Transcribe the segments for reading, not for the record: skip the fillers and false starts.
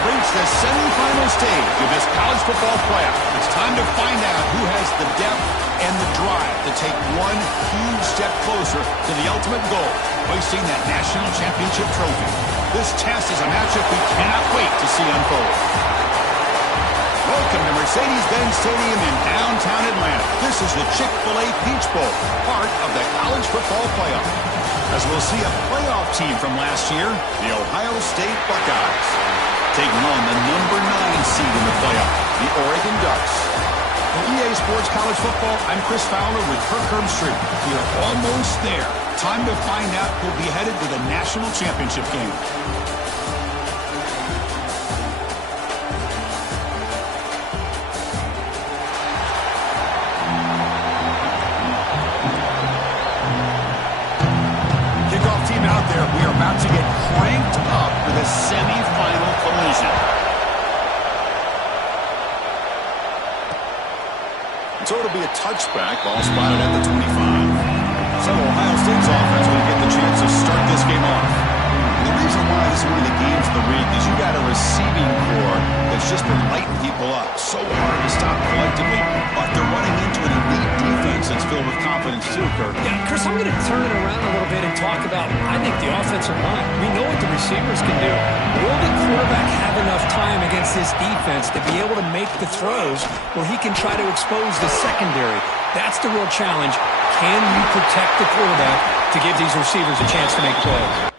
have reached the semifinal stage of this college football playoff. It's time to find out who has the depth and the drive to take one huge step closer to the ultimate goal, hoisting that national championship trophy. This test is a matchup we cannot wait to see unfold. Welcome to Mercedes-Benz Stadium in downtown Atlanta. This is the Chick-fil-A Peach Bowl, part of the college football playoff. As we'll see a playoff team from last year, the Ohio State Buckeyes, taking on the number 9 seed in the playoff, the Oregon Ducks. For EA Sports College Football, I'm Chris Fowler with Kirk Herbstreit. We are almost there. Time to find out who'll be headed to the national championship game. Out there, we are about to get cranked up for the semifinal collision. So it'll be a touchback, ball spotted at the 25. So Ohio State's offense will get the chance to start this game off. And the reason why this is one of the games of the week is you got a receiving core that's just been lighting people up. So hard to stop collectively, but they're running into an elite defense that's filled with confidence too, Kirk. Yeah, Chris, I'm going to turn it around a little bit and talk about, I think, the offensive line. We know what the receivers can do. Will the quarterback have enough time against this defense to be able to make the throws where he can try to expose the secondary? That's the real challenge. Can you protect the quarterback to give these receivers a chance to make plays?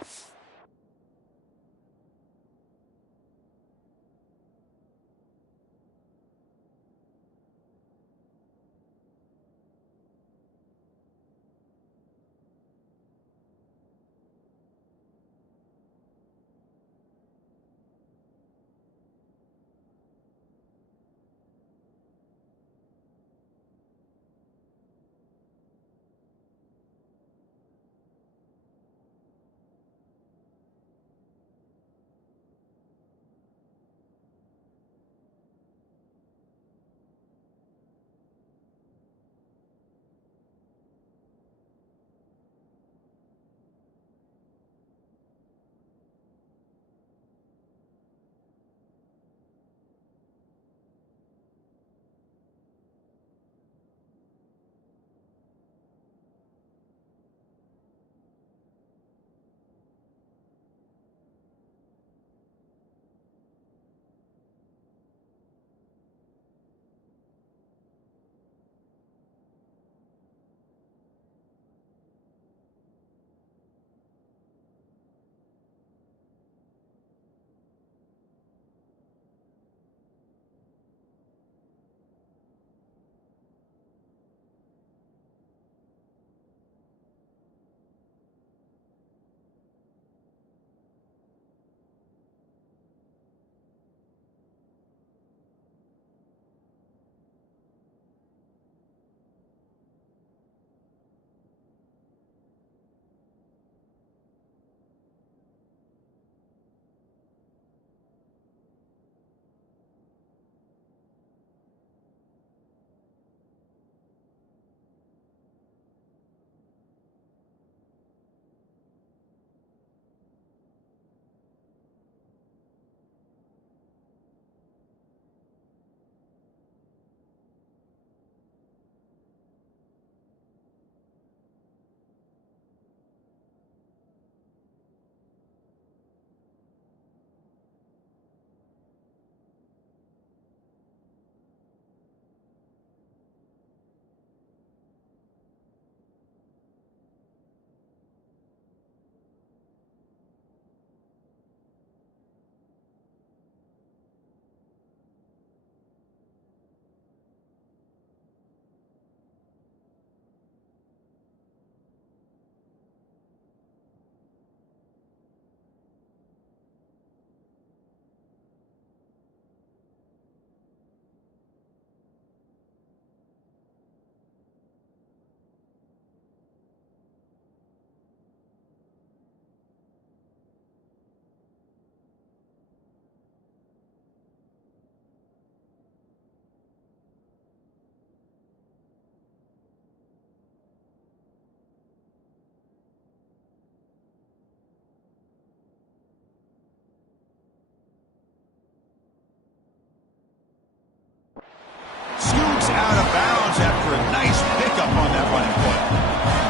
downs after a nice pickup on that running play.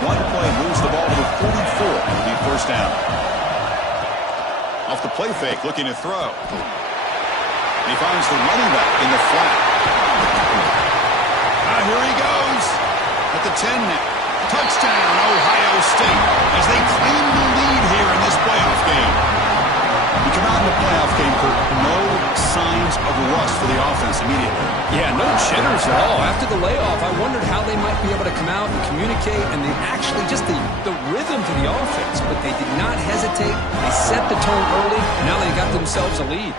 One play moves the ball to the 44. It'll be first down. Off the play fake, looking to throw. He finds the running back in the flat. Here he goes at the 10 now. Touchdown, Ohio State, as they claim the lead here in this playoff game. We come out in the playoff game, Kurt, no signs of rust for the offense immediately. Yeah, no jitters at all. After the layoff, I wondered how they might be able to come out and communicate, and they actually just the rhythm to the offense, but they did not hesitate. They set the tone early, and now they got themselves a lead.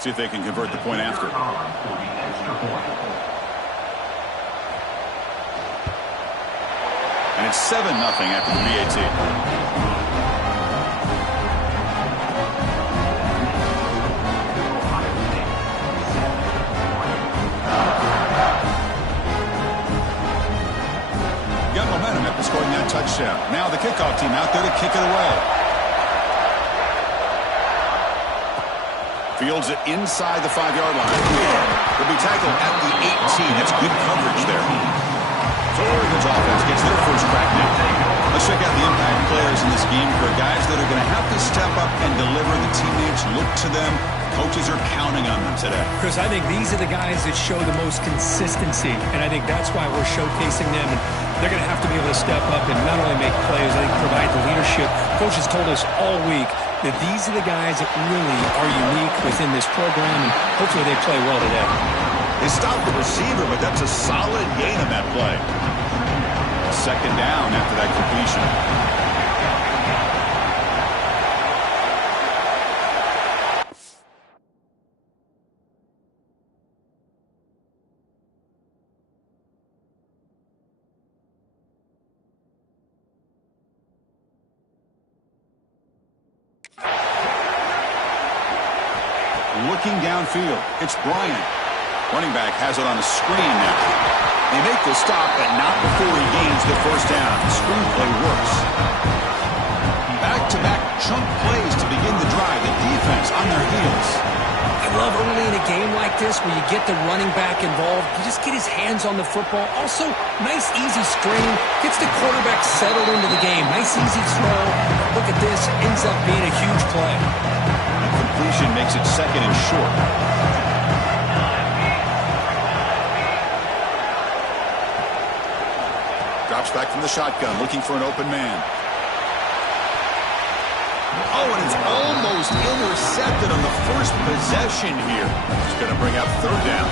See if they can convert the point after. And it's 7-0 after the PAT. Got momentum after scoring that touchdown. Now the kickoff team out there to kick it away. Fields it inside the 5-yard line. Will be tackled at the 18. That's good coverage there. So Oregon's offense gets their first crack now. Let's check out the impact players in this game for guys that are going to have to step up and deliver. The teammates look to them. Coaches are counting on them today. Chris, I think these are the guys that show the most consistency, and I think that's why we're showcasing them. And they're going to have to be able to step up and not only make plays, I think provide the leadership. Coach has told us all week that these are the guys that really are unique within this program, and hopefully they play well today. They stopped the receiver, but that's a solid gain on that play. Second down after that completion. Looking downfield, it's Bryant. Running back has it on the screen now. They make the stop, but not before he gains the first down. The screen play works. Back-to-back chunk plays to begin the drive. The defense on their heels. I love early in a game like this where you get the running back involved. You just get his hands on the football. Also, nice, easy screen. Gets the quarterback settled into the game. Nice, easy throw. Look at this. Ends up being a huge play. Completion makes it second and short. Drops back from the shotgun, looking for an open man. Oh, and it's almost intercepted on the first possession here. It's going to bring up third down.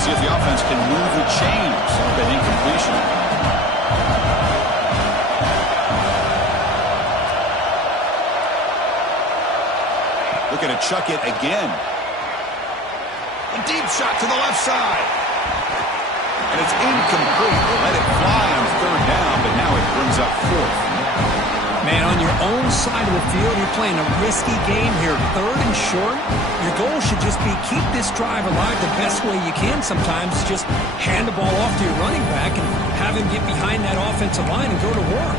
See if the offense can move the chains of an incompletion. Looking to chuck it again. A deep shot to the left side. And it's incomplete. They let it fly on third down, but now it brings up fourth. Man, on your own side of the field, you're playing a risky game here. Third and short. Your goal should just be keep this drive alive the best way you can sometimes. Just hand the ball off to your running back and have him get behind that offensive line and go to work.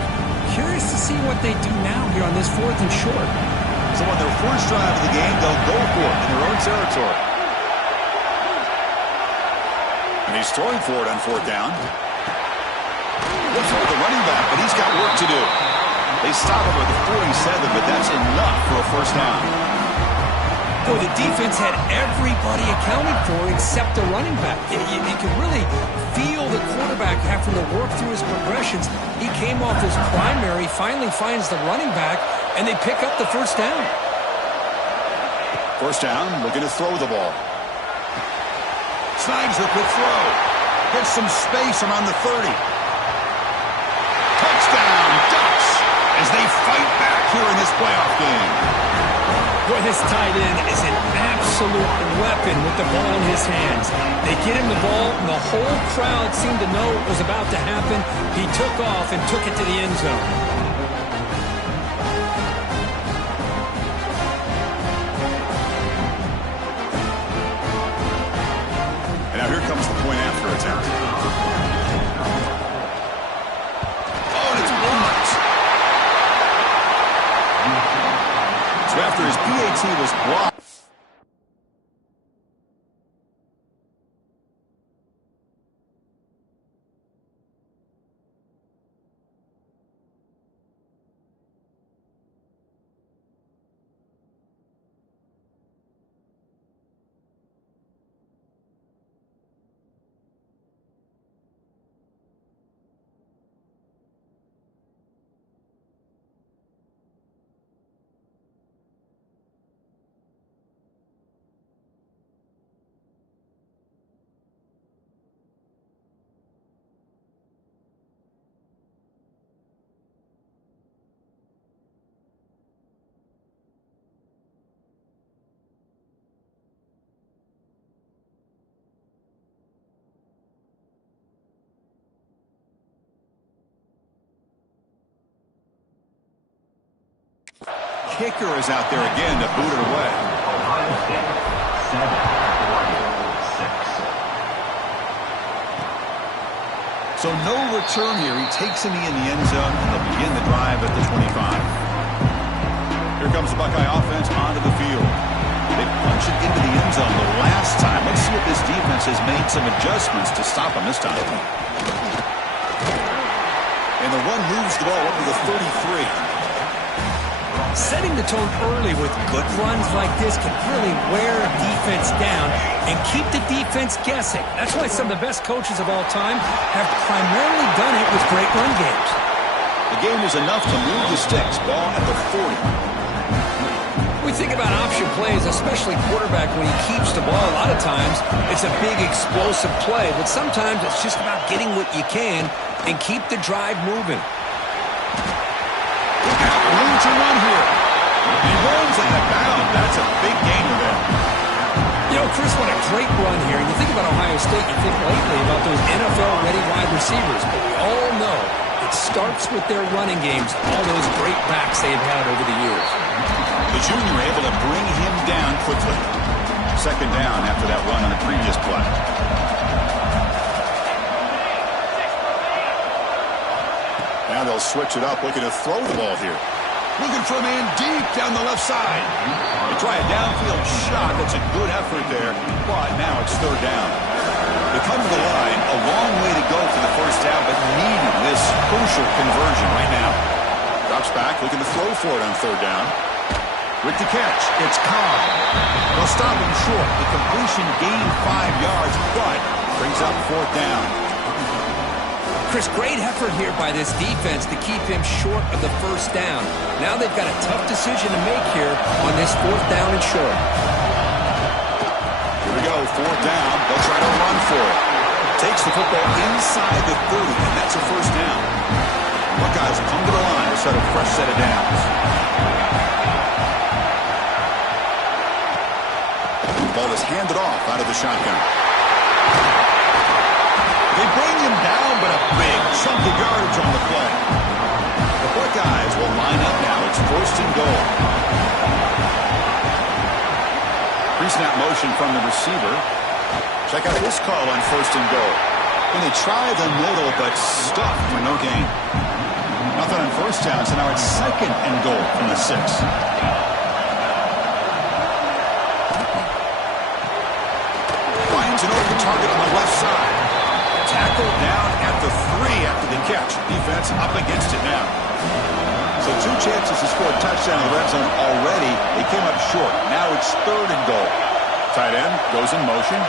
Curious to see what they do now here on this fourth and short. So on their first drive of the game, they'll go for it in their own territory. And he's throwing for it on fourth down. Looks for the running back, but he's got work to do. They stop him at the 47, but that's enough for a first down. Boy, the defense had everybody accounted for except the running back. You could really feel the quarterback having to work through his progressions. He came off his primary, finally finds the running back, and they pick up the first down. First down, looking to throw the ball. Snags the quick throw. Gets some space around the 30. Touchdown, Ducks, as they fight back here in this playoff game. Boy, this tight end is an absolute weapon with the ball in his hands. They get him the ball, and the whole crowd seemed to know what was about to happen. He took off and took it to the end zone. once he was blocked. Kicker is out there again to boot it away. Ohio State, 7-6. So no return here. He takes him in the end zone, and they'll begin the drive at the 25. Here comes the Buckeye offense onto the field. They punch it into the end zone the last time. Let's see if this defense has made some adjustments to stop him this time. And the run moves the ball up to the 33. Setting the tone early with good runs like this can really wear a defense down and keep the defense guessing. That's why some of the best coaches of all time have primarily done it with great run games. The game is enough to move the sticks. Ball at the 40. We think about option plays, especially quarterback when he keeps the ball. A lot of times it's a big explosive play, but sometimes it's just about getting what you can and keep the drive moving. Room to run here. He runs out of bounds. That's a big gain for them. You know, Chris, what a great run here. And you think about Ohio State, you think lately about those NFL-ready wide receivers. But we all know it starts with their running games, all those great backs they've had over the years. The junior able to bring him down quickly. Second down after that run on the previous play. Now they'll switch it up, looking to throw the ball here. Looking for a man deep down the left side. They try a downfield shot. That's a good effort there, but now it's third down. They come to the line, a long way to go for the first down, but needing this crucial conversion right now. Drops back, looking to throw for it on third down. With the catch, it's Cobb. They'll stop him short. The completion gained 5 yards, but brings up fourth down. Chris, great effort here by this defense to keep him short of the first down. Now they've got a tough decision to make here on this fourth down and short. Here we go, fourth down. They'll try to run for it. Takes the football inside the 30, and that's a first down. Buckeyes come to the line to set a fresh set of downs. The ball is handed off out of the shotgun. They bring him down, but a big chunk of yardage on the play. The Buckeyes will line up now. It's first and goal. Pre-snap motion from the receiver. Check out his call on first and goal. When they try the middle, but stuffed for no gain. Nothing on first down, so now it's second and goal from the 6. Finds an open target on the left side. Tackled down at the 3 after the catch. Defense up against it now. So 2 chances to score a touchdown in the red zone already. They came up short. Now it's third and goal. Tight end goes in motion.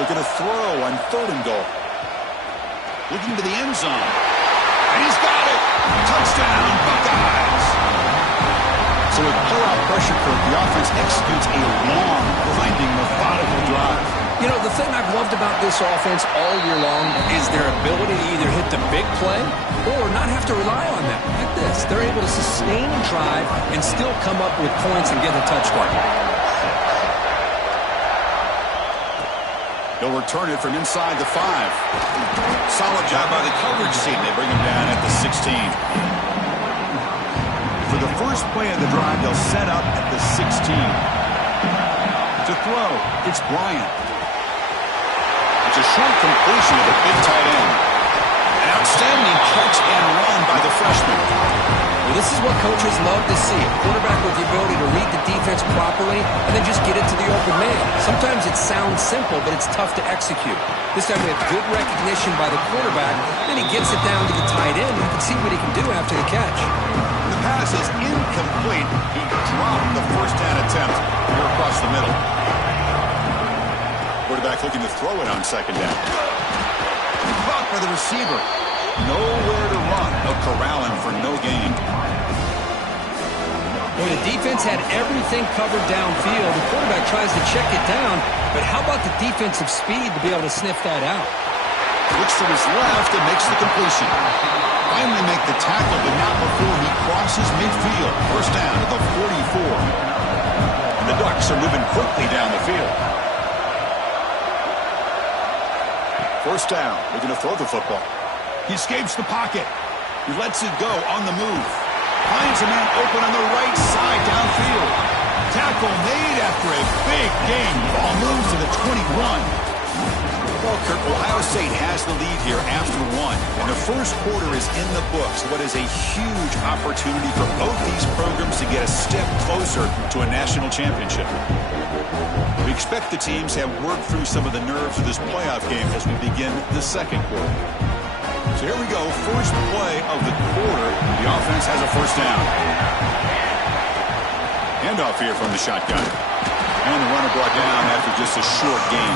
Looking to throw on third and goal. Looking to the end zone. And he's got it. Touchdown, Buckeyes. So with pull-out pressure curve, the offense executes a long, grinding, methodical drive. You know, the thing I've loved about this offense all year long is their ability to either hit the big play or not have to rely on that. Like this, they're able to sustain a drive and still come up with points and get a touchdown. They'll return it from inside the 5. Solid job by the coverage team. They bring him down at the 16. For the first play of the drive, they'll set up at the 16. To throw, it's Bryant. It's a short completion of the big tight end. An outstanding catch and run by the freshman. Well, this is what coaches love to see. A quarterback with the ability to read the defense properly and then just get it to the open man. Sometimes it sounds simple, but it's tough to execute. This time we have good recognition by the quarterback. Then he gets it down to the tight end. You can see what he can do after the catch. The pass is incomplete. He dropped the first down attempt here across the middle. Quarterback looking to throw it on second down. Caught by the receiver. Nowhere to run. They'll corral him for no gain. Well, the defense had everything covered downfield. The quarterback tries to check it down, but how about the defensive speed to be able to sniff that out? Looks to his left and makes the completion. Finally make the tackle, but not before he crosses midfield. First down to the 44. And the Ducks are moving quickly down the field. First down. Looking to throw the football. He escapes the pocket. He lets it go on the move. Finds a man open on the right side downfield. Tackle made after a big gain. Ball moves to the 21. Well, Kirk, Ohio State has the lead here after one. And the first quarter is in the books. What is a huge opportunity for both these programs to get a step closer to a national championship. We expect the teams have worked through some of the nerves of this playoff game as we begin the second quarter. So here we go, first play of the quarter. The offense has a first down. Handoff here from the shotgun. And the runner brought down after just a short gain.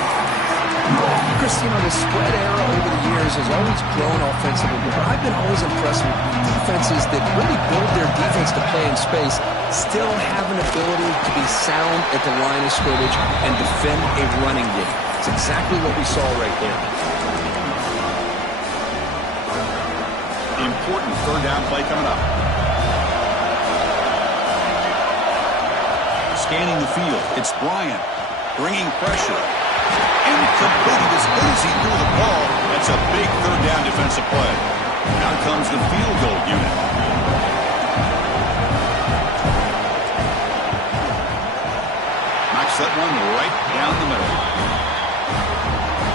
Chris, you know, the spread era over the years has always grown offensively, but I've been always impressed with defenses that really build their defense to play in space, still have an ability to be sound at the line of scrimmage and defend a running game. It's exactly what we saw right there. Important third down play coming up. Scanning the field. It's Bryant. Bringing pressure. Incomplete. As good as he threw the ball, that's a big third down defensive play. Now comes the field goal unit. Knocks that one right down the middle.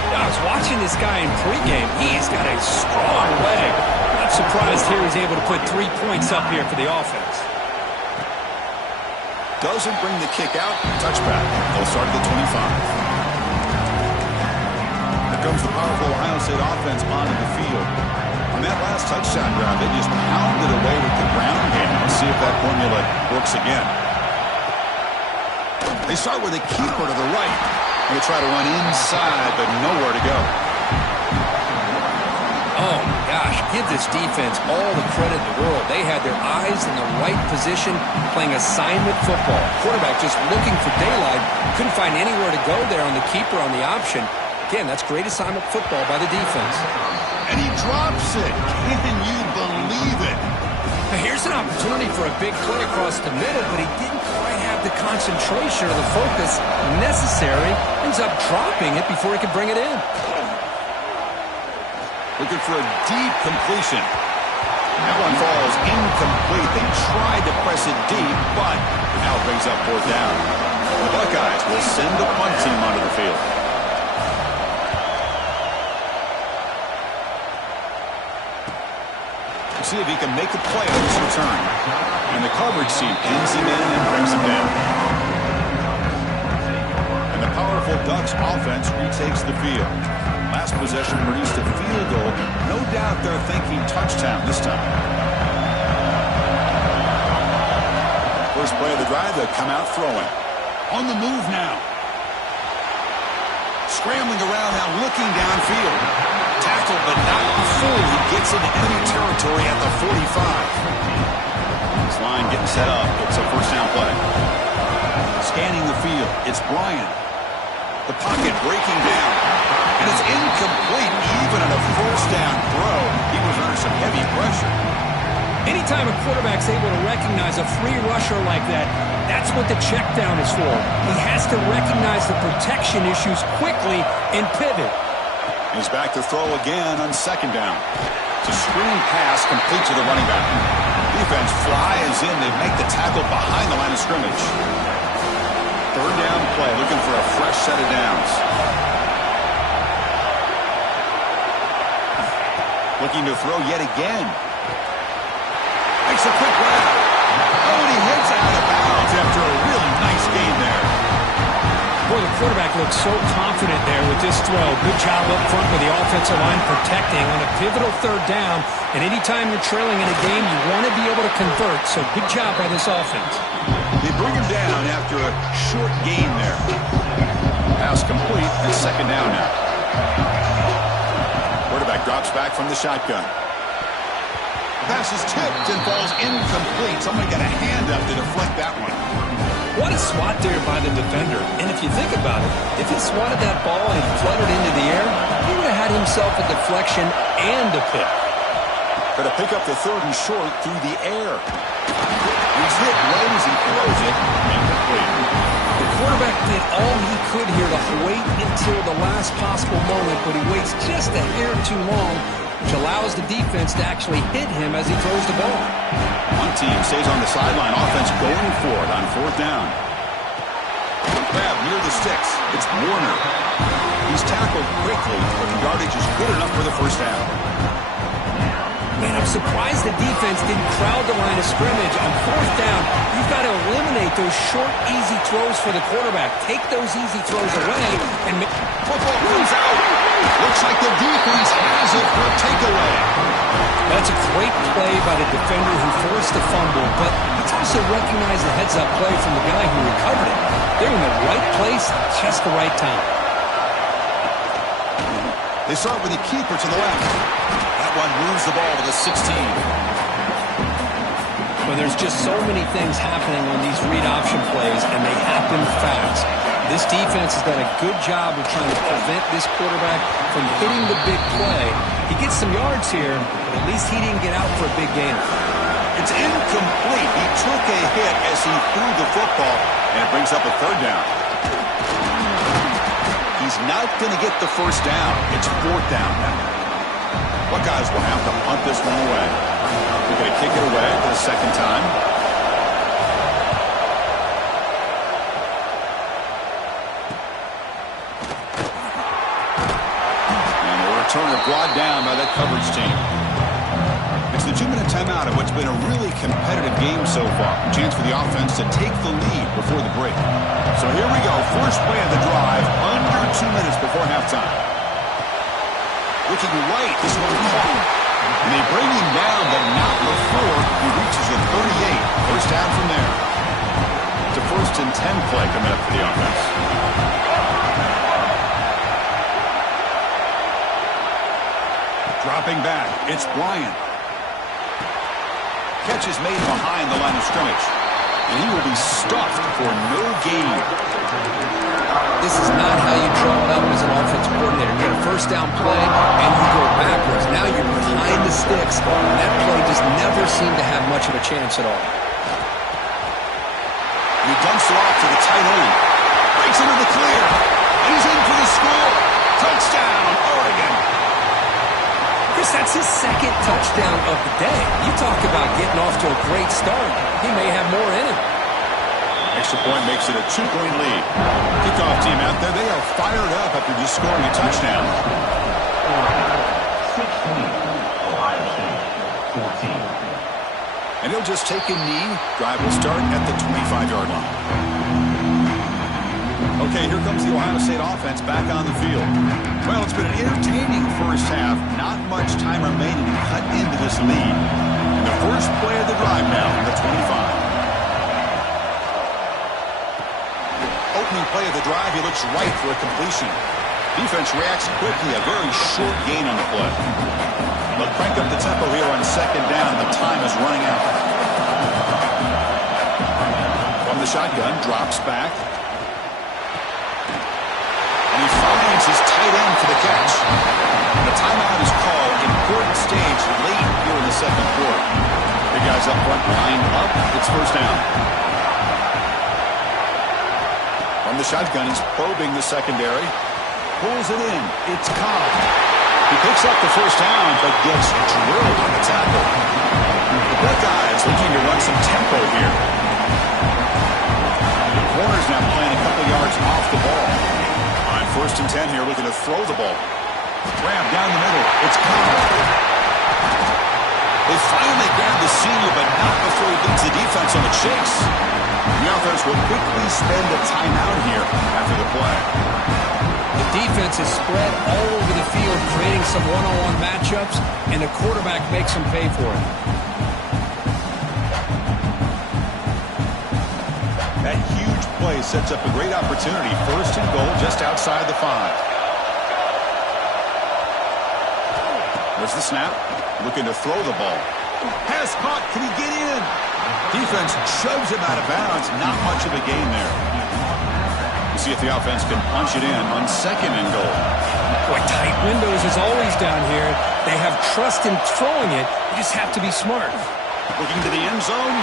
I was watching this guy in pregame. He's got a strong leg. Not surprised here he's able to put 3 points up here for the offense. Doesn't bring the kick out. Touchback. They'll start at the 25. Here comes the powerful Ohio State offense onto the field. On that last touchdown drive, they just pounded away with the ground game. Let's see if that formula works again. They start with a keeper to the right. They try to run inside, but nowhere to go. Oh, my gosh. Give this defense all the credit in the world. They had their eyes in the right position playing assignment football. Quarterback just looking for daylight. Couldn't find anywhere to go there on the keeper on the option. Again, that's great assignment football by the defense. And he drops it. Can you believe it? Now here's an opportunity for a big play across the middle, but he didn't quite have the concentration or the focus necessary. Ends up dropping it before he could bring it in. Looking for a deep completion. That one falls incomplete. They tried to press it deep, but now it brings up fourth down. The Buckeyes will send the punt team onto the field. See if he can make a play on this return. And the coverage team pins him in and brings him down. And the powerful Ducks offense retakes the field. Last possession produced a field goal. No doubt they're thinking touchdown this time. First play of the drive, they'll come out throwing. On the move now. Scrambling around now, looking downfield. Tackled, but not before he gets into enemy territory at the 45. This line getting set up. It's a first down play. Scanning the field. It's Bryant. The pocket breaking down. And it's incomplete even on a first down throw. He was under some heavy pressure. Anytime a quarterback's able to recognize a free rusher like that, that's what the check down is for. He has to recognize the protection issues quickly and pivot. He's back to throw again on second down. It's a screen pass complete to the running back. Defense flies in. They make the tackle behind the line of scrimmage. Third down play, looking for a fresh set of downs. Looking to throw yet again. Makes a quick grab. Oh, and he heads out of bounds after a really nice gain there. Boy, the quarterback looks so confident there with this throw. Good job up front with the offensive line protecting on a pivotal third down. And anytime you're trailing in a game, you want to be able to convert. So good job by this offense. They bring him down after a short gain there. Pass complete. It's second down now. Quarterback drops back from the shotgun. Pass is tipped and falls incomplete. Someone got a hand up to deflect that one. What a swat there by the defender. And if you think about it, if he swatted that ball and it fluttered into the air, he would have had himself a deflection and a pick. Got to pick up the third and short through the air. He's hit right as he throws it. Incomplete. The quarterback did all he could here to wait until the last possible moment, but he waits just a hair too long, which allows the defense to actually hit him as he throws the ball. One team stays on the sideline. Offense going for it on fourth down. Grab near the sticks. It's Warner. He's tackled quickly, but the yardage is good enough for the first down. Man, I'm surprised the defense didn't crowd the line of scrimmage. On fourth down, you've got to eliminate those short, easy throws for the quarterback. Take those easy throws away and make... Football comes out. Looks like the defense has it for a takeaway. That's a great play by the defender who forced the fumble, but let's also recognize the heads-up play from the guy who recovered it. They're in the right place at just the right time. They start with the keeper to the left. That one moves the ball to the 16. Well, there's just so many things happening on these read option plays, and they happen fast. This defense has done a good job of trying to prevent this quarterback from hitting the big play. He gets some yards here, but at least he didn't get out for a big gain. It's incomplete. He took a hit as he threw the football, and it brings up a third down. He's not going to get the first down. It's fourth down now. Buckeyes will have to punt this one away. They're going to kick it away for the second time. Turner brought down by that coverage team. It's the 2-minute timeout of what's been a really competitive game so far. A chance for the offense to take the lead before the break. So here we go. First play of the drive, under 2 minutes before halftime. Looking right, this one caught. And they bring him down, but not before he reaches the 38. First down from there. It's a 1st and 10 play coming up for the offense. Dropping back, it's Bryant. Catch is made behind the line of scrimmage. And he will be stuffed for no gain. This is not how you draw it up as an offensive coordinator. You get a first down play, and you go backwards. Now you're behind the sticks, and that play just never seemed to have much of a chance at all. He dumps it off to the tight end. Breaks into the clear. And he's in for the score. Touchdown, Oregon. Chris, that's his second touchdown of the day. You talk about getting off to a great start. He may have more in him. Extra point makes it a 2-point lead. Kickoff team out there, they are fired up after just scoring a touchdown. 16, Ohio State, 14. And he'll just take a knee. Drive will start at the 25-yard line. Okay, here comes the Ohio State offense back on the field. Well, it's been an entertaining first half. Not much time remaining to cut into this lead. And the first play of the drive now, the 25. Opening play of the drive, he looks right for a completion. Defense reacts quickly, a very short gain on the play. They'll crank up the tempo here on second down. The time is running out. From the shotgun, drops back. And he finds his tight end for the catch. And the timeout is called. Important stage late here in the second quarter. The guys up front lined up. It's first down. From the shotgun, he's probing the secondary. Pulls it in. It's Cobb. He picks up the first down, but gets drilled on the tackle. The Buckeyes looking to run some tempo here. The corner's now playing a couple yards off the ball. On 1st and 10 here, looking to throw the ball. Grab down the middle. It's Cobb. They finally grab the see you, but not before he leads the defense on the chase. The offense will quickly spend a timeout here after the play. The defense is spread all over the field, creating some one-on-one matchups, and the quarterback makes them pay for it. That huge play sets up a great opportunity. First and goal just outside the 5. There's the snap. Looking to throw the ball. Pass caught. Can he get in? Defense shoves him out of bounds. Not much of a gain there. We'll see if the offense can punch it in on second and goal. Boy, tight windows as always down here. They have trust in throwing it. You just have to be smart. Looking to the end zone.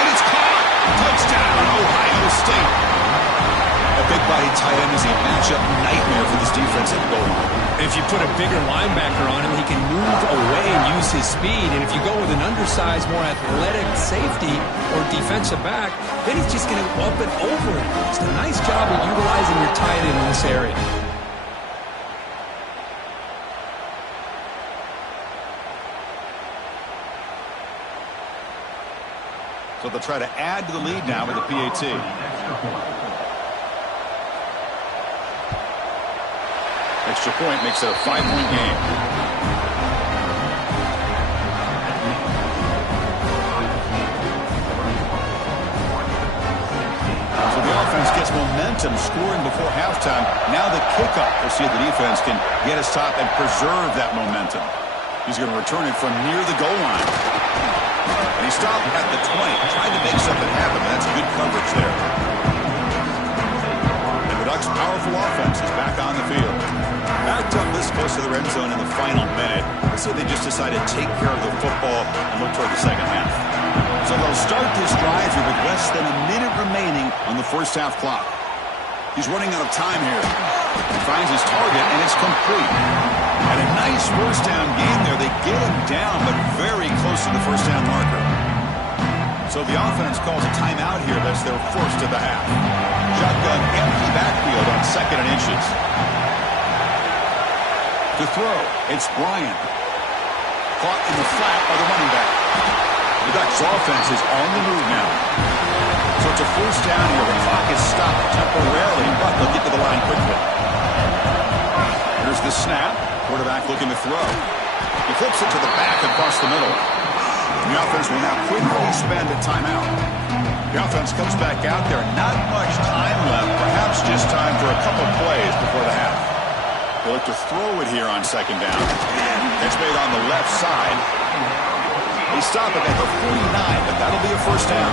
And it's caught. Touchdown, Ohio State. A big body tight end is a matchup nightmare for this defense at the goal line. If you put a bigger linebacker on him, he can move away and use his speed. And if you go with an undersized, more athletic safety or defensive back, then he's just going to up and over it. It's a nice job of utilizing your tight end in this area. So they'll try to add to the lead now with the PAT. Extra point makes it a 5-point game. So the offense gets momentum scoring before halftime. Now the kickoff. We'll see if the defense can get his top and preserve that momentum. He's going to return it from near the goal line. And he stopped at the 20, trying to make something happen. That's good coverage there. And the Ducks' powerful offense is back on the field. Backed up this close to the red zone in the final minute. Let's say they just decided to take care of the football and look toward the second half. So they'll start this drive here with less than a minute remaining on the first half clock. He's running out of time here. He finds his target, and it's complete. And a nice first down game there. They get him down, but very close to the first down marker. So the offense calls a timeout here. That's their first of the half. Shotgun empty backfield on second and inches. To throw, it's Bryant. Caught in the flat by the running back. The Ducks offense is on the move now. So it's a first down here. The clock is stopped temporarily, but they'll get to the line quickly. Here's the snap. Quarterback looking to throw. He flips it to the back across the middle. The offense will now quickly spend a timeout. The offense comes back out there. Not much time left. Perhaps just time for a couple plays before the half. They look to throw it here on second down. It's made on the left side. They stop it at the 49, but that'll be a first down.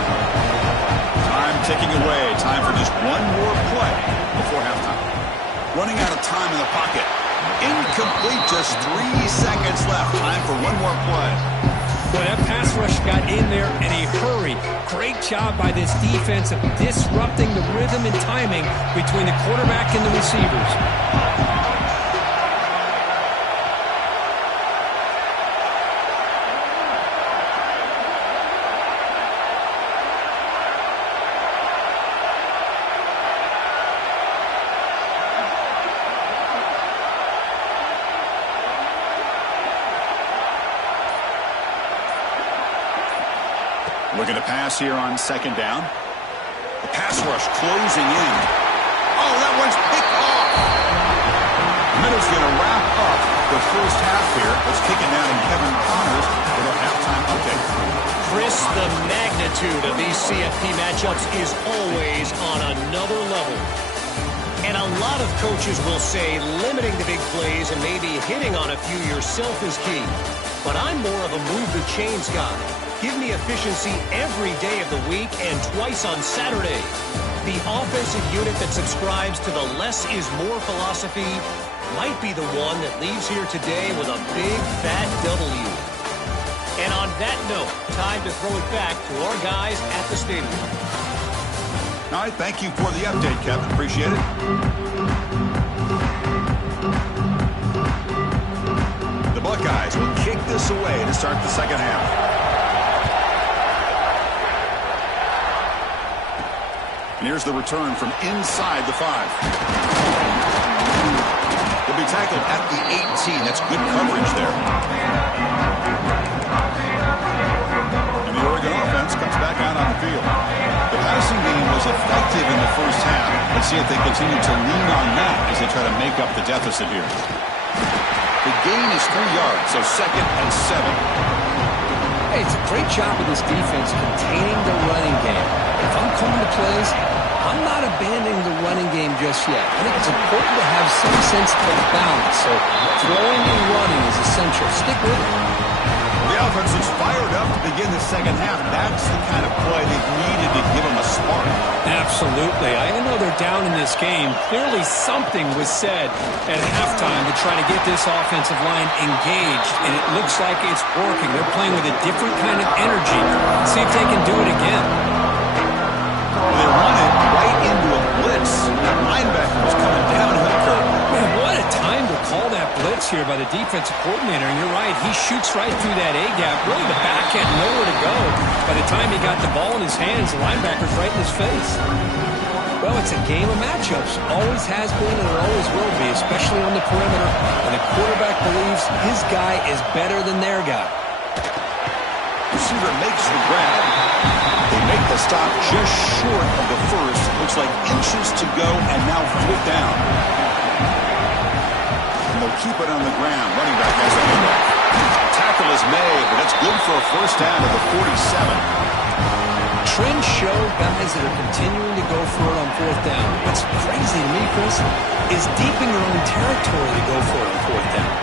Time ticking away. Time for just one more play before halftime. Running out of time in the pocket. Incomplete, just 3 seconds left. Time for one more play. Boy, that pass rush got in there in a hurry. Great job by this defense of disrupting the rhythm and timing between the quarterback and the receivers. Looking to pass here on second down. The pass rush closing in. Oh, that one's picked off. Middle's going to wrap up the first half here. Let's kick it down to Kevin Connors with our halftime update. Chris, the magnitude of these CFP matchups is always on another level. And a lot of coaches will say limiting the big plays and maybe hitting on a few yourself is key. But I'm more of a move the chains guy. Give me efficiency every day of the week and twice on Saturday. The offensive unit that subscribes to the less is more philosophy might be the one that leaves here today with a big fat W. And on that note, time to throw it back to our guys at the stadium. All right, thank you for the update, Kevin. Appreciate it. The Buckeyes will kick this away to start the second half. And here's the return from inside the 5. He'll be tackled at the 18. That's good coverage there. first half. Let's see if they continue to lean on that as they try to make up the deficit here. The gain is 3 yards, so 2nd and 7. Hey, it's a great job of this defense containing the running game. If I'm coming to plays, I'm not abandoning the running game just yet. I think it's important to have some sense of balance. So throwing and running is essential. Stick with it. The offense is fired up to begin the second half. That's the kind of play they've needed to give them a spark. Absolutely. I know they're down in this game. Clearly something was said at halftime to try to get this offensive line engaged, and it looks like it's working. They're playing with a different kind of energy. Let's see if they can do it again. Well, they run it right into a blitz. That linebacker was coming down to the curve. Man, what a time to call that blitz here by the defensive coordinator. And you're right, he shoots right through that A-gap. Really, the back had nowhere to go. By the time he got the ball in his hands, the linebacker's right in his face. Well, it's a game of matchups. Always has been and it always will be, especially on the perimeter. And the quarterback believes his guy is better than their guy. Receiver makes the grab. They make the stop just short of the first. Looks like inches to go, and now 4th down. And they'll keep it on the ground. Running back has the handoff. Tackle is made, but that's good for a first down to the 47. Trends show guys that are continuing to go for it on 4th down. What's crazy to me, Chris, is deep in your own territory to go for it on 4th down.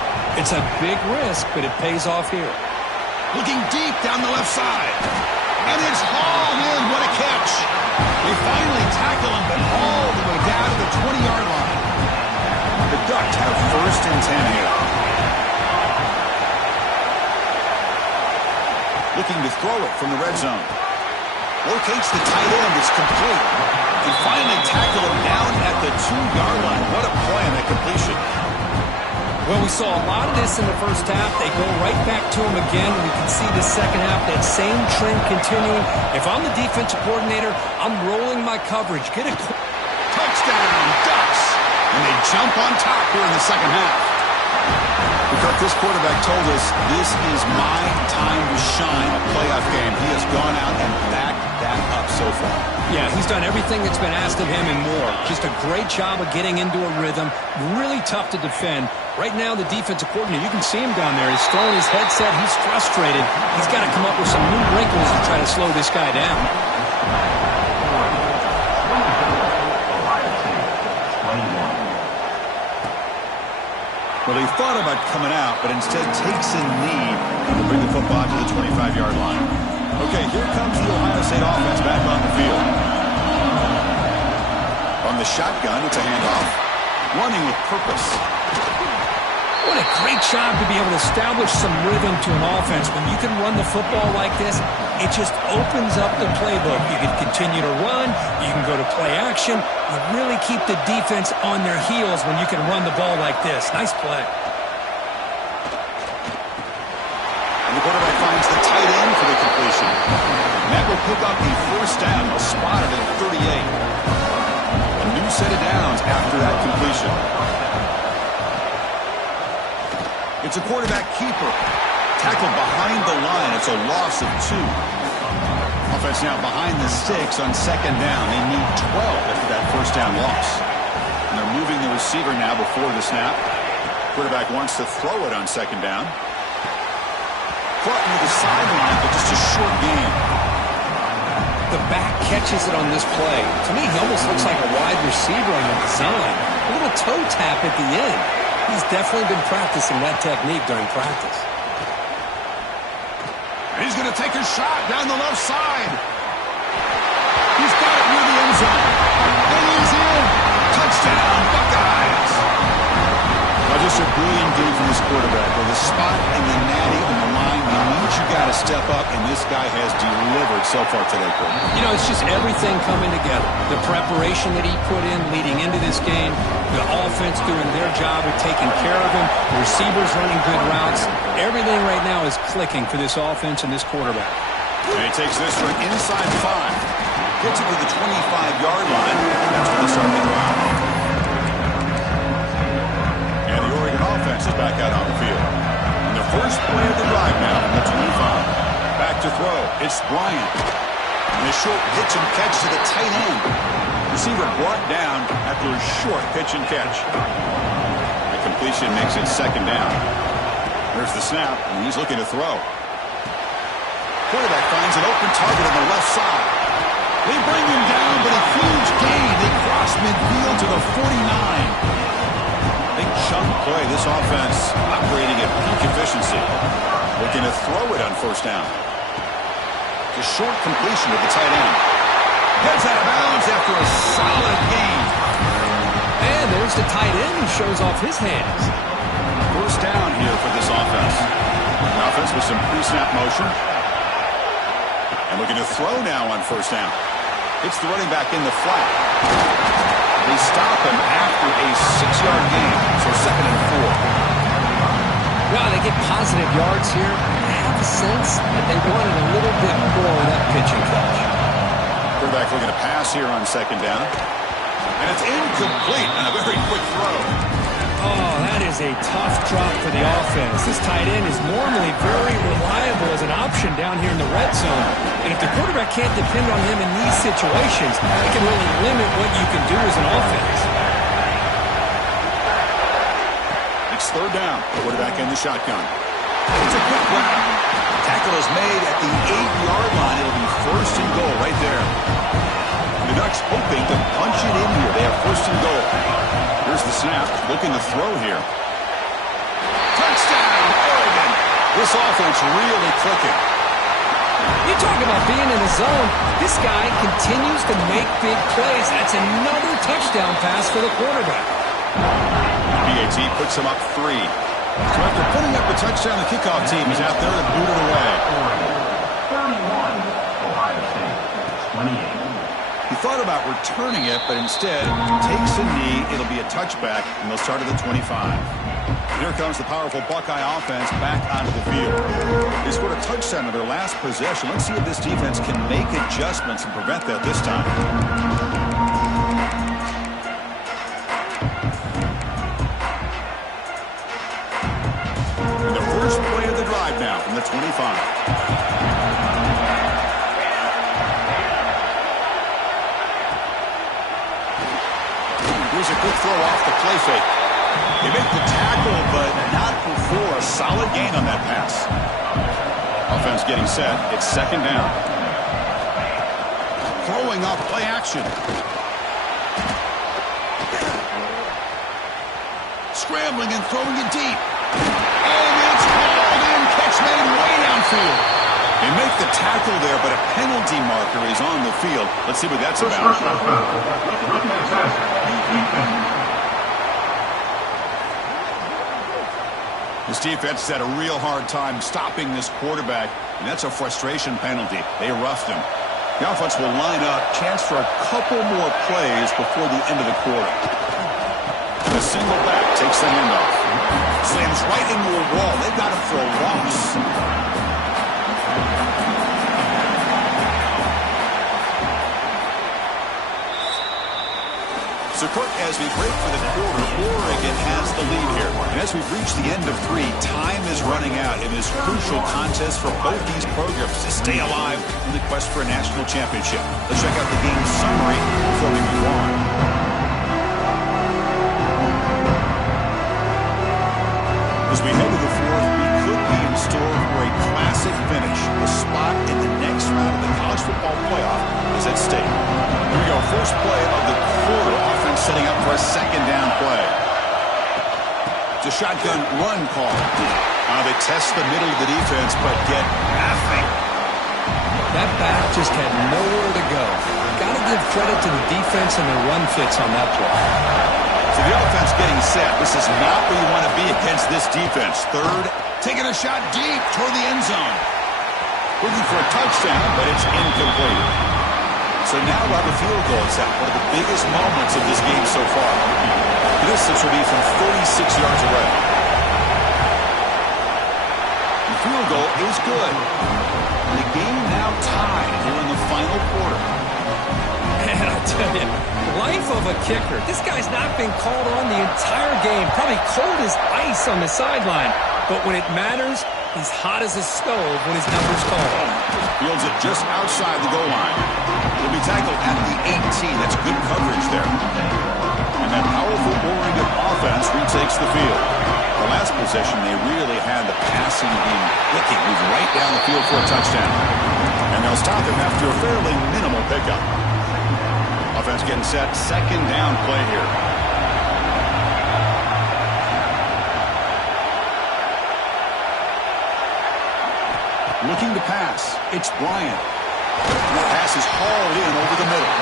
It's a big risk, but it pays off here. Looking deep down the left side. And it's hauled in. What a catch. They finally tackle him, but all the way down to the 20-yard line. The Ducks have 1st and 10 here. Looking to throw it from the red zone. Locates the tight end. It's complete. They finally tackle him down at the 2-yard line. What a play on that completion. Well, we saw a lot of this in the first half. They go right back to him again. We can see the second half, that same trend continuing. If I'm the defensive coordinator, I'm rolling my coverage. Get a touchdown, Ducks. And they jump on top here in the second half. Because this quarterback told us this is my time to shine, a playoff game. He has gone out and backed that up so far. Yeah, he's done everything that's been asked of him and more. Just a great job of getting into a rhythm. Really tough to defend. Right now, the defensive coordinator, you can see him down there. He's throwing his headset. He's frustrated. He's got to come up with some new wrinkles to try to slow this guy down. Well, he thought about coming out, but instead takes a knee to bring the football to the 25-yard line. Okay, here comes the Ohio State offense back on the field. On the shotgun, it's a handoff. Running with purpose. What a great job to be able to establish some rhythm to an offense. When you can run the football like this, it just opens up the playbook. You can continue to run. You can go to play action. You really keep the defense on their heels when you can run the ball like this. Nice play. And the quarterback finds the tight end for the completion. And that will pick up the first down. They'll spot it at 38. A new set of downs after that completion. It's a quarterback keeper. Tackled behind the line. It's a loss of 2. Offense now behind the 6 on second down. They need 12 after that first down loss. And they're moving the receiver now before the snap. Quarterback wants to throw it on second down. Caught near the sideline, but just a short game. The back catches it on this play. To me, he almost looks like a wide receiver on the design. A little toe tap at the end. He's definitely been practicing that technique during practice. And he's going to take a shot down the left side. He's got it near the end zone. And he's in. Touchdown, Buckeyes. Well, just a brilliant game from this quarterback. With the spot and the natty on the line, he needs you got to step up, and this guy has delivered so far today, Cole. You know, it's just everything coming together. The preparation that he put in leading into this game, the offense doing their job of taking care of him, the receivers running good routes. Everything right now is clicking for this offense and this quarterback. And he takes this for an inside 5. Gets it to the 25-yard line. That's where they start the drive. And the Oregon offense is back out on the field. And the first play of the drive now from the 25. Back to throw. It's Bryant. And a short pitch and catch to the tight end. receiver brought down after a short pitch and catch. The completion makes it second down. There's the snap, and he's looking to throw. Quarterback finds an open target on the left side. They bring him down, but a huge gain. They cross midfield to the 49. Big chunk play. This offense operating at peak efficiency. Looking to throw it on first down. A short completion to the tight end. Gets out of bounds after a solid gain. And there's the tight end who shows off his hands. First down here for this offense. The offense with some pre-snap motion. And looking to throw now on first down. It's the running back in the flat. They stop him after a 6-yard gain. So 2nd and 4. Wow, they get positive yards here. I have a sense that they wanted a little bit more of that pitching catch. Quarterback looking to pass here on 2nd down. And it's incomplete and a very quick throw. Oh, that is a tough drop for the offense. This tight end is normally very reliable as an option down here in the red zone. And if the quarterback can't depend on him in these situations, it can really limit what you can do as an offense. It's 3rd down. Quarterback in the shotgun. It's a quick grab. Tackle is made at the 8-yard line. It'll be 1st and goal right there. The Ducks hoping to punch it in here. They have 1st and goal. Here's the snap. Looking to throw here. Touchdown, Oregon. This offense really clicking. You talk about being in the zone. This guy continues to make big plays. That's another touchdown pass for the quarterback. PAT puts him up 3. So after putting up a touchdown, the kickoff team is out there to boot it away. 31, Ohio State, 28. He thought about returning it, but instead takes a knee. It'll be a touchback, and they'll start at the 25. Here comes the powerful Buckeye offense back onto the field. They scored a touchdown in their last possession. Let's see if this defense can make adjustments and prevent that this time. And the first play of the drive now from the 25. Here's a quick throw off the play fake. They make the tackle, but not before a solid gain on that pass. Offense getting set. It's 2nd down. Throwing off play action. Scrambling and throwing it deep. And it's called in. Catch made way downfield. They make the tackle there, but a penalty marker is on the field. Let's see what that's about. This defense has had a real hard time stopping this quarterback, and that's a frustration penalty. They roughed him. The offense will line up, chance for a couple more plays before the end of the quarter. The single back takes the handoff. Slams right into a wall. They've got him for a loss. So, Kirk, as we break for the quarter, Oregon has the lead here. And as we've reached the end of 3, time is running out in this crucial contest for both these programs to stay alive in the quest for a national championship. Let's check out the game summary before we move on. As we head to the 4th, we could be in store for a classic finish. A spot in the next round of the college football playoff is at stake. Here we go, first play of the quarter. Offense setting up for a 2nd down play. It's a shotgun run call. They test the middle of the defense, but get nothing. That back just had nowhere to go. Got to give credit to the defense and their run fits on that play. So the offense getting set. This is not where you want to be against this defense. 3rd, taking a shot deep toward the end zone. Looking for a touchdown, but it's incomplete. So now we'll have a field goal attempt, one of the biggest moments of this game so far. The distance will be from 36 yards away. The field goal is good. And the game now tied here in the final quarter. Man, I tell you, life of a kicker. This guy's not been called on the entire game. Probably cold as ice on the sideline. But when it matters, He's hot as a stove when his number's called. Fields it just outside the goal line. He'll be tackled at the 18. That's good coverage there. And that powerful-oriented offense retakes the field. The last possession, they really had the passing game clicking, moving right down the field for a touchdown. And they'll stop him after a fairly minimal pickup. Offense getting set. Second down play here. Looking to pass. It's Bryant. The pass is hauled in over the middle.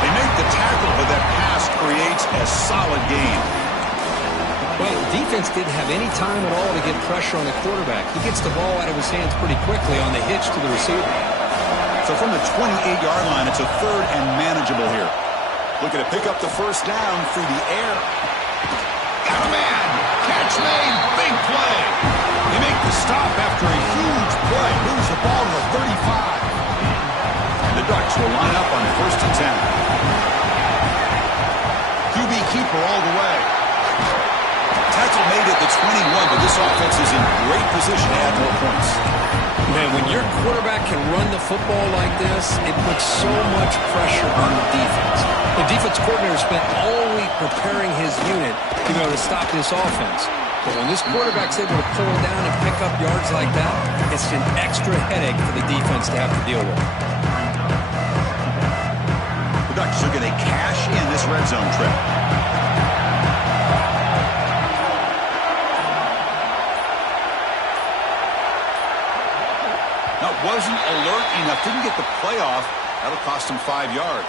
They make the tackle, but that pass creates a solid gain. Well, the defense didn't have any time at all to get pressure on the quarterback. He gets the ball out of his hands pretty quickly on the hitch to the receiver. So from the 28-yard line, it's a third and manageable here. Looking to pick up the first down through the air. Got a man. Catch made. Big play. They make the stop after a huge play. Moves the ball to the 35. And the Ducks will line up on first and 10. QB keeper all the way. Tackle made at the 21, but this offense is in great position to add more points. Man, when your quarterback can run the football like this, it puts so much pressure on the defense. The defense coordinator spent all week preparing his unit to be able to stop this offense. But when this quarterback's able to pull down and pick up yards like that, it's an extra headache for the defense to have to deal with. The Ducks are going to cash in this red zone trip. Now, wasn't alert enough, didn't get the playoff. That'll cost him 5 yards.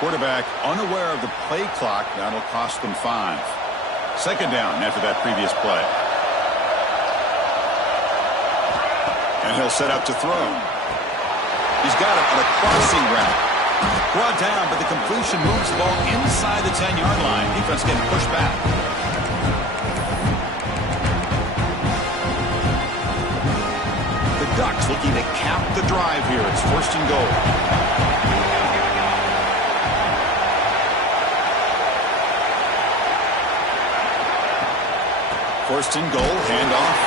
Quarterback unaware of the play clock. That'll cost them 5. Second down after that previous play. And he'll set up to throw. He's got it on a crossing route. Brought down, but the completion moves the ball inside the 10-yard line. Defense getting pushed back. The Ducks looking to cap the drive here. It's first and goal. First and goal, handoff.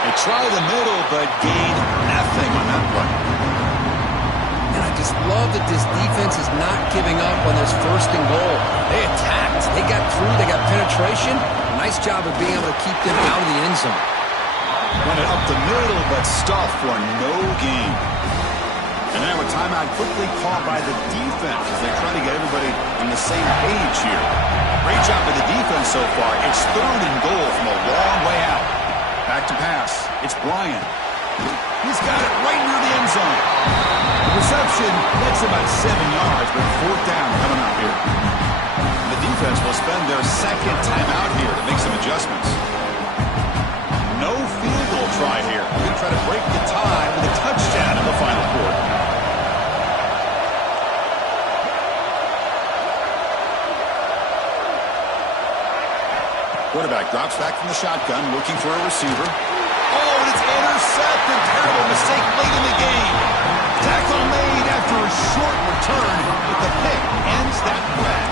They try the middle, but gain nothing on that play. And I just love that this defense is not giving up on this first and goal. They attacked. They got through. They got penetration. Nice job of being able to keep them out of the end zone. Run it up the middle, but stuffed for no gain. And now a timeout quickly called by the defense as they try to get everybody on the same page here. Great job by the defense so far. It's third and goal from a long way out. Back to pass. It's Bryant. He's got it right near the end zone. The reception gets about 7 yards, but fourth down coming up here. The defense will spend their second timeout here to make some adjustments. No field goal try here. We're going to try to break the tie with a touchdown in the final quarter. Quarterback drops back from the shotgun, looking for a receiver. Oh, and it's intercepted. Terrible mistake late in the game. Tackle made after a short return, but the pick ends that play.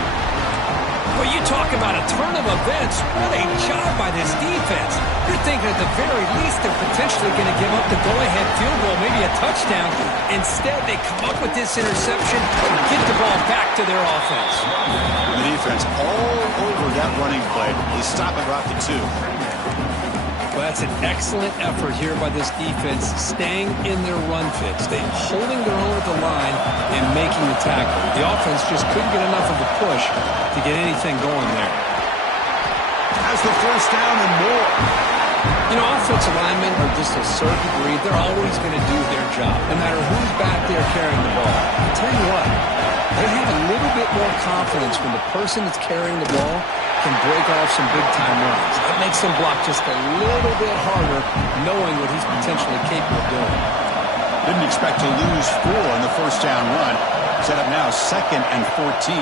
Well, you talk about a turn of events. What a job by this defense. You're thinking at the very least they're potentially going to give up the go-ahead field goal, maybe a touchdown. Instead, they come up with this interception and get the ball back to their offense. The defense all over that running play. They stop it right at the 2. Well, that's an excellent effort here by this defense, staying in their run fits. They holding their own at the line and making the tackle. The offense just couldn't get enough of a push to get anything going there. Has the first down and more. You know, offensive linemen are just a certain breed. They're always going to do their job, no matter who's back there carrying the ball. I'll tell you what, they have a little bit more confidence when the person that's carrying the ball can break off some big-time runs. That makes them block just a little bit harder, knowing what he's potentially capable of doing. Didn't expect to lose 4 on the first down run. Set up now second and 14.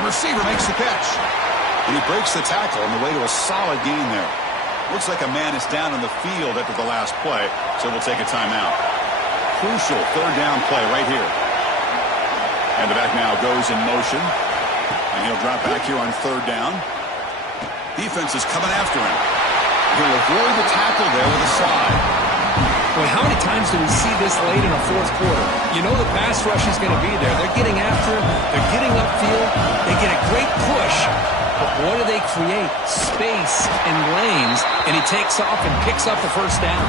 The receiver makes the catch. And he breaks the tackle on the way to a solid gain there. Looks like a man is down on the field after the last play, so we'll take a timeout. Crucial third down play right here. And the back now goes in motion. And he'll drop back here on third down. Defense is coming after him. He'll avoid the tackle there with a slide. Well, how many times do we see this late in a fourth quarter? You know the pass rush is going to be there. They're getting after him. They're getting upfield. They get a great push. But what do they create? Space and lanes. And he takes off and picks up the first down.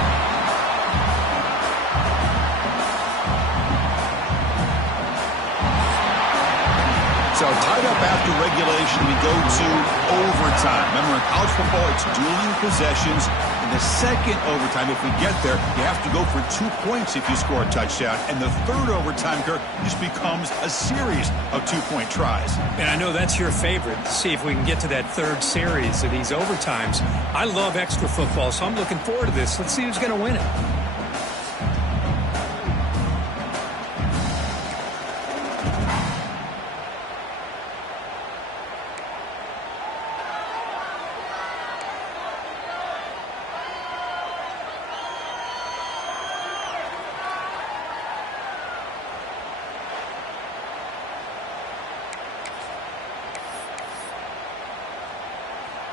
So tied up after regulation, we go to overtime. Remember, in college football, it's dueling possessions. In the second overtime, if we get there, you have to go for 2 points if you score a touchdown. And the third overtime, Kirk, just becomes a series of 2-point tries. And I know that's your favorite. See if we can get to that third series of these overtimes. I love extra football, so I'm looking forward to this. Let's see who's going to win it.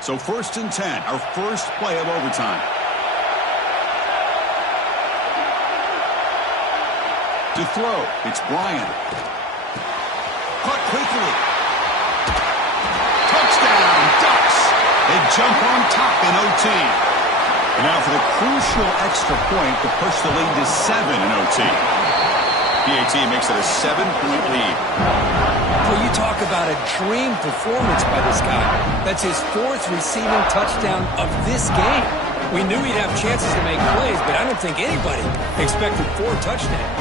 So 1st and 10, our first play of overtime. To throw, it's Bryant. Caught quickly. Touchdown, Ducks. They jump on top in OT. And now for the crucial extra point to push the lead to 7 in OT. PAT makes it a 7-point lead. Well, you talk about a dream performance by this guy. That's his 4th receiving touchdown of this game. We knew he'd have chances to make plays, but I don't think anybody expected 4 touchdowns.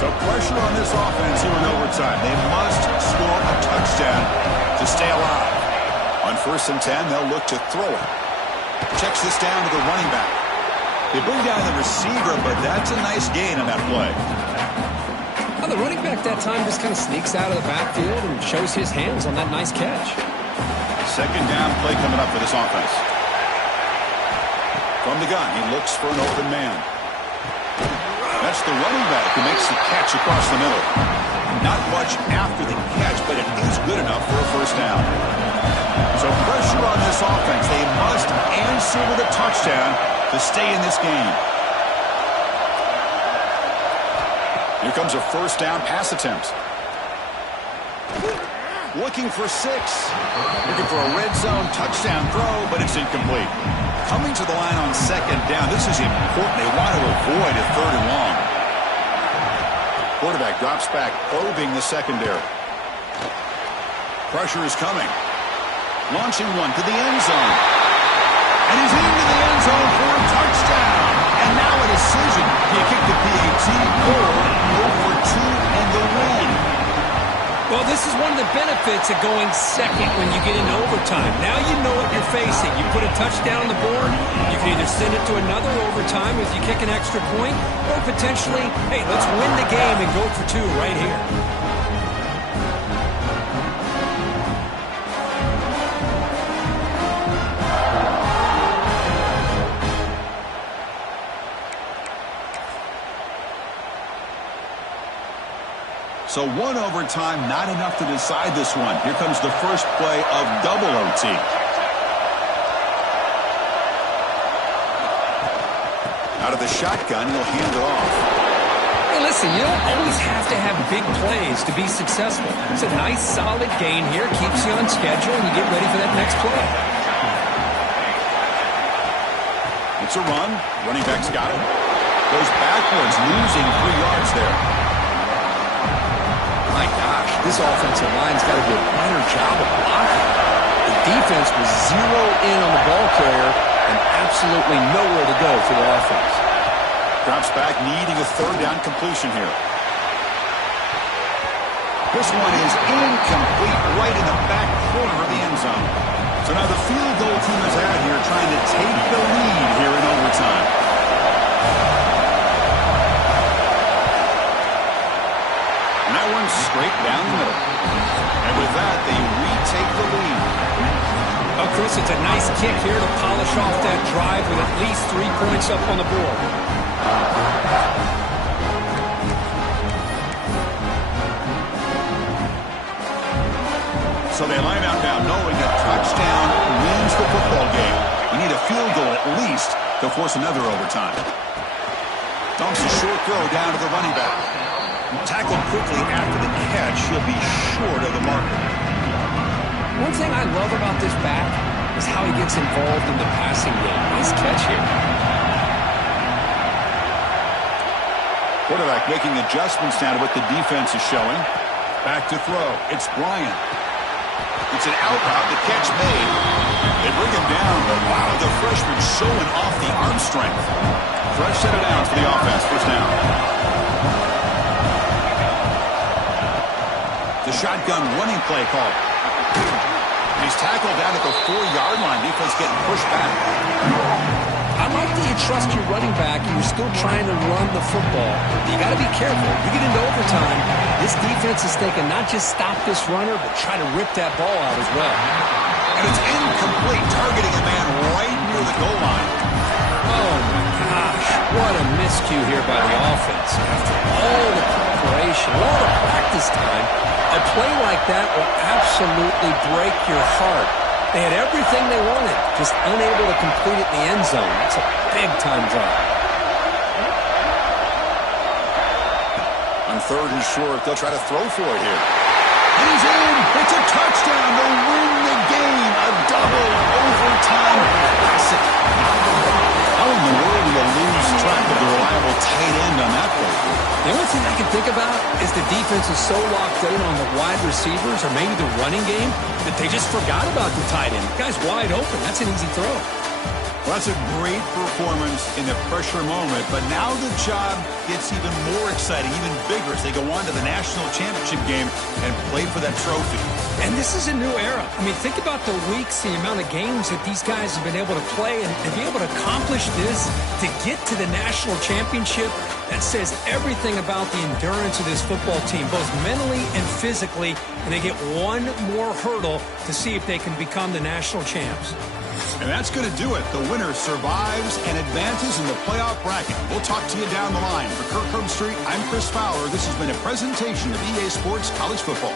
So pressure on this offense here in overtime. They must score a touchdown to stay alive. On 1st and 10, they'll look to throw it. Checks this down to the running back. They bring down the receiver, but that's a nice gain on that play. The running back that time just kind of sneaks out of the backfield and shows his hands on that nice catch. 2nd down play coming up for this offense. From the gun, he looks for an open man. That's the running back who makes the catch across the middle. Not much after the catch, but it is good enough for a 1st down. So pressure on this offense. They must answer with a touchdown to stay in this game. Here comes a 1st down pass attempt. Looking for 6. Looking for a red zone touchdown throw, but it's incomplete. Coming to the line on 2nd down. This is important. They want to avoid a 3rd and long. Quarterback drops back, probing the secondary. Pressure is coming. Launching one to the end zone. And he's into the end zone for a touchdown. And now a decision. Do you kick the PAT or go for 2 and the win? Well, this is one of the benefits of going second when you get into overtime. Now you know what you're facing. You put a touchdown on the board, you can either send it to another overtime if you kick an extra point, or potentially, hey, let's win the game and go for 2 right here. So 1 overtime, not enough to decide this one. Here comes the first play of double OT. Out of the shotgun, he'll hand it off. Hey, listen, you don't always have to have big plays to be successful. It's a nice, solid gain here. Keeps you on schedule, and you get ready for that next play. It's a run. Running back's got it. Goes backwards, losing 3 yards there. My gosh, this offensive line's got to do a better job of blocking. The defense was zeroed in on the ball carrier and absolutely nowhere to go for the offense. Drops back, needing a 3rd down completion here. This one is incomplete, right in the back corner of the end zone. So now the field goal team is out here trying to take the lead here in overtime. And that one's straight down the middle. And with that, they retake the lead. Oh, Chris, it's a nice kick here to polish off that drive with at least 3 points up on the board. So they line out now knowing that touchdown wins the football game. You need a field goal at least to force another overtime. Dumps a short throw down to the running back. Tackled quickly after the catch. He'll be short of the marker. One thing I love about this back is how he gets involved in the passing game. Nice catch here. Quarterback making adjustments now to what the defense is showing. Back to throw. It's Bryant. It's an out route. The catch made. They bring him down, but wow, the freshman showing off the arm strength. Fresh set of downs for the offense. First down. The shotgun running play call. He's tackled down at the 4-yard line. Defense getting pushed back. I like that you trust your running back and you're still trying to run the football. You got to be careful. You get into overtime, this defense is thinking not just stop this runner, but try to rip that ball out as well. And it's incomplete, targeting a man right near the goal line. Oh, my gosh. What a miscue here by the offense. After all the preparation, all the practice time, a play like that will absolutely break your heart. They had everything they wanted, just unable to complete it in the end zone. That's a big-time drop. On third and short, they'll try to throw for it here. And he's in. It's a touchdown to win the game. A double overtime classic. How in the world do you lose track of the reliable tight end on that play? The only thing I can think about is the defense is so locked in on the wide receivers or maybe the running game that they just forgot about the tight end. The guy's wide open. That's an easy throw. Well, that's a great performance in the pressure moment, but now the job gets even more exciting, even bigger as they go on to the national championship game and play for that trophy. And this is a new era. I mean, think about the weeks, the amount of games that these guys have been able to play, and to be able to accomplish this, to get to the national championship, that says everything about the endurance of this football team, both mentally and physically, and they get one more hurdle to see if they can become the national champs. And that's going to do it. The winner survives and advances in the playoff bracket. We'll talk to you down the line. For Kirk Herbstreit, I'm Chris Fowler. This has been a presentation of EA Sports College Football.